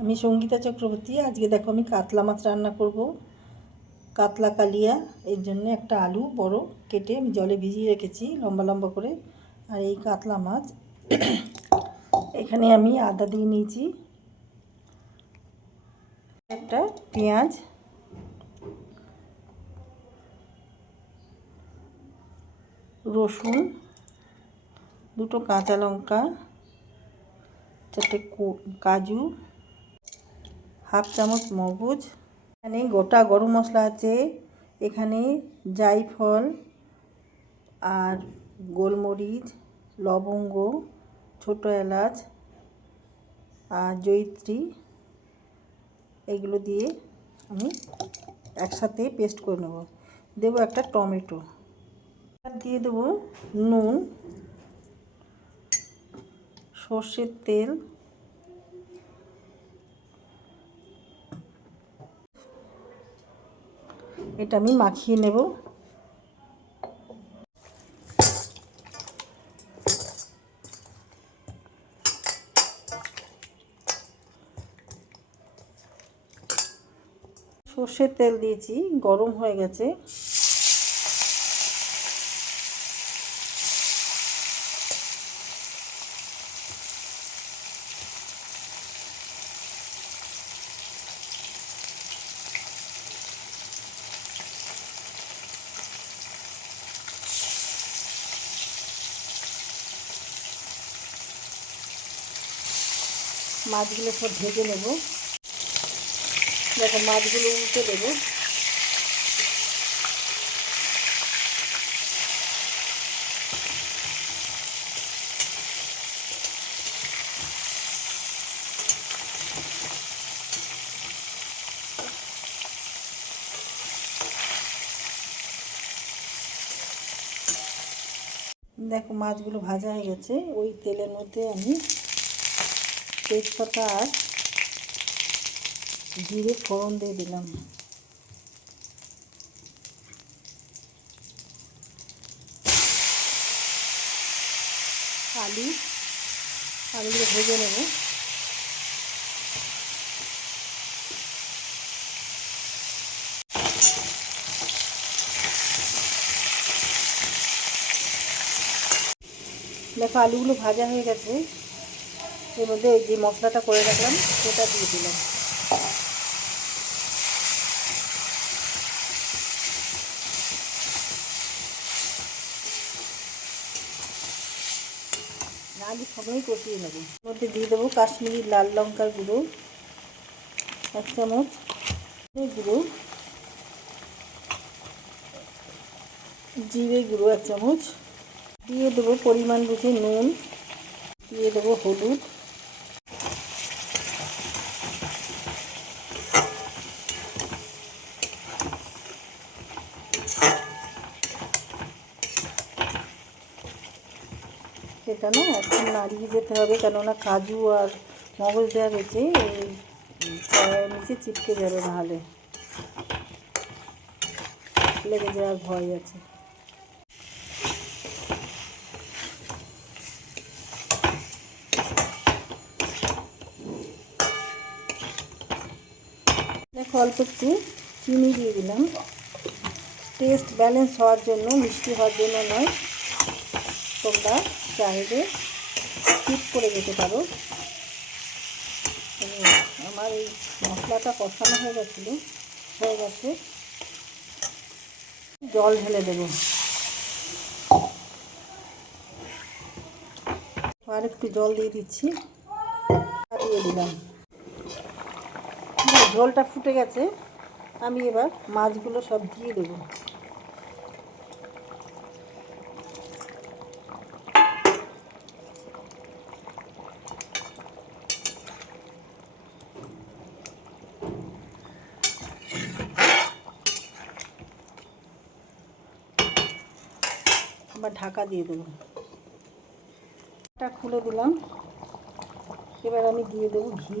আমি সঙ্গীতা চক্রবর্তী। আজকে দেখো আমি কাতলা মাছ রান্না করব, কাতলা কালিয়া। এর জন্য একটা আলু বড় কেটে আমি জলে ভিজিয়ে রেখেছি লম্বা লম্বা করে। আর এই কাতলা মাছ এখানে আমি আদা দিয়ে নিয়েছি, একটা পেঁয়াজ, রসুন, দুটো কাঁচা লঙ্কা, চারটে কাজু, হাফ চামচ মগজ, এখানে গোটা গরম মশলা আছে, এখানে জায়ফল আর গোলমরিচ, লবঙ্গ, ছোটো এলাচ আর জয়িত্রী, এগুলো দিয়ে আমি একসাথে পেস্ট করে নেব। দেবো একটা টমেটো, দিয়ে দেবো নুন, সর্ষের তেল, এটা আমি মাখিয়ে নেব। সর্ষের তেল দিয়েছি, গরম হয়ে গেছে। মাছগুলো সব ভেজে নেব। দেখো মাছগুলো উল্টে দেবো। দেখো মাছগুলো ভাজা হয়ে গেছে। ওই তেলের মধ্যে আমি তেজপাতা আর জিরে ফোড়ন দিয়ে দিলাম। আলুগুলো ভেজে নেব। দেখো আলুগুলো ভাজা হয়ে গেছে। এর মধ্যে যে মশলাটা করে রাখলাম সেটা দিয়ে দিলাম। আলু সবাই কষিয়ে নেব। এর মধ্যে দিয়ে দেবো কাশ্মীরি লাল লঙ্কার গুঁড়ো 1 চামচ, গুঁড়ো জিরে গুঁড়ো 1 চামচ, দিয়ে দেবো পরিমাণ বুঝে নুন, দিয়ে দেবো হলুদ, সেটা না এখন নাড়িয়ে যেতে হবে, কেননা কাজু আর মগজ দেওয়া রয়েছে, এই কড়াইয়ের নিচে চিপকে যাবে, নাহলে লেগে যাওয়ার ভয় আছে। দেখো অল্প একটু চিনি দিয়ে দিলাম, টেস্ট ব্যালেন্স হওয়ার জন্য, মিষ্টি হওয়ার জন্য নয়। তোমরা চাইলে স্কিপ করে যেতে পারো। আমার এই মশলাটা কষানো হয়ে গেছে, জল ঢেলে দেব। আর একটু জল দিয়ে দিচ্ছি, দিয়ে দিলাম। ঝোলটা ফুটে গেছে, আমি এবার মাছগুলো সব দিয়ে দেব। আবার ঢাকা দিয়ে দেবো। ঢাকা খুলে দিলাম। এবার আমি দিয়ে দেবো ঘি,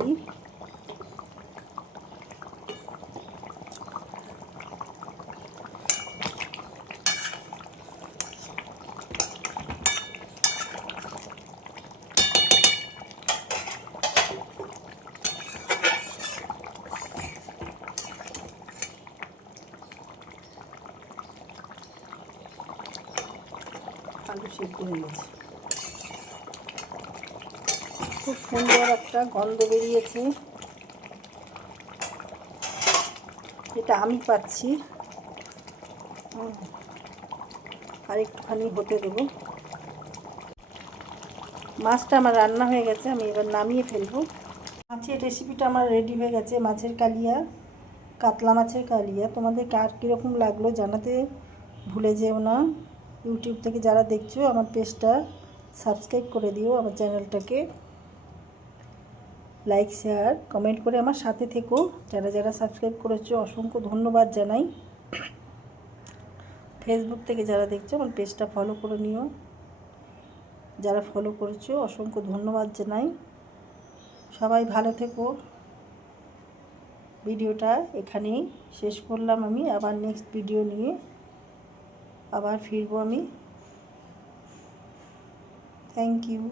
আলু সিদ্ধ হয়ে গেছে। খুব সুন্দর একটা গন্ধ বেরিয়েছে, এটা আমি পাচ্ছি। আর একটুখানি হতে দেবো। মাছটা আমার রান্না হয়ে গেছে, আমি এবার নামিয়ে ফেলবো। মাছের রেসিপিটা আমার রেডি হয়ে গেছে, মাছের কালিয়া, কাতলা মাছের কালিয়া। তোমাদের কার কীরকম লাগলো জানাতে ভুলে যেও না। ইউটিউব থেকে যারা দেখছো আমার পেজটা সাবস্ক্রাইব করে দিও, আমার চ্যানেলটাকে লাইক শেয়ার কমেন্ট করে আমার সাথে থেকো। যারা যারা সাবস্ক্রাইব করেছো অসংখ্য ধন্যবাদ জানাই। ফেসবুক থেকে যারা দেখছো আমার পেজটা ফলো করে নিও, যারা ফলো করেছো অসংখ্য ধন্যবাদ জানাই। সবাই ভালো থেকো। ভিডিওটা এখানেই শেষ করলাম আমি, আবার নেক্সট ভিডিও নিয়ে আবার ফিরবো আমি। Thank you.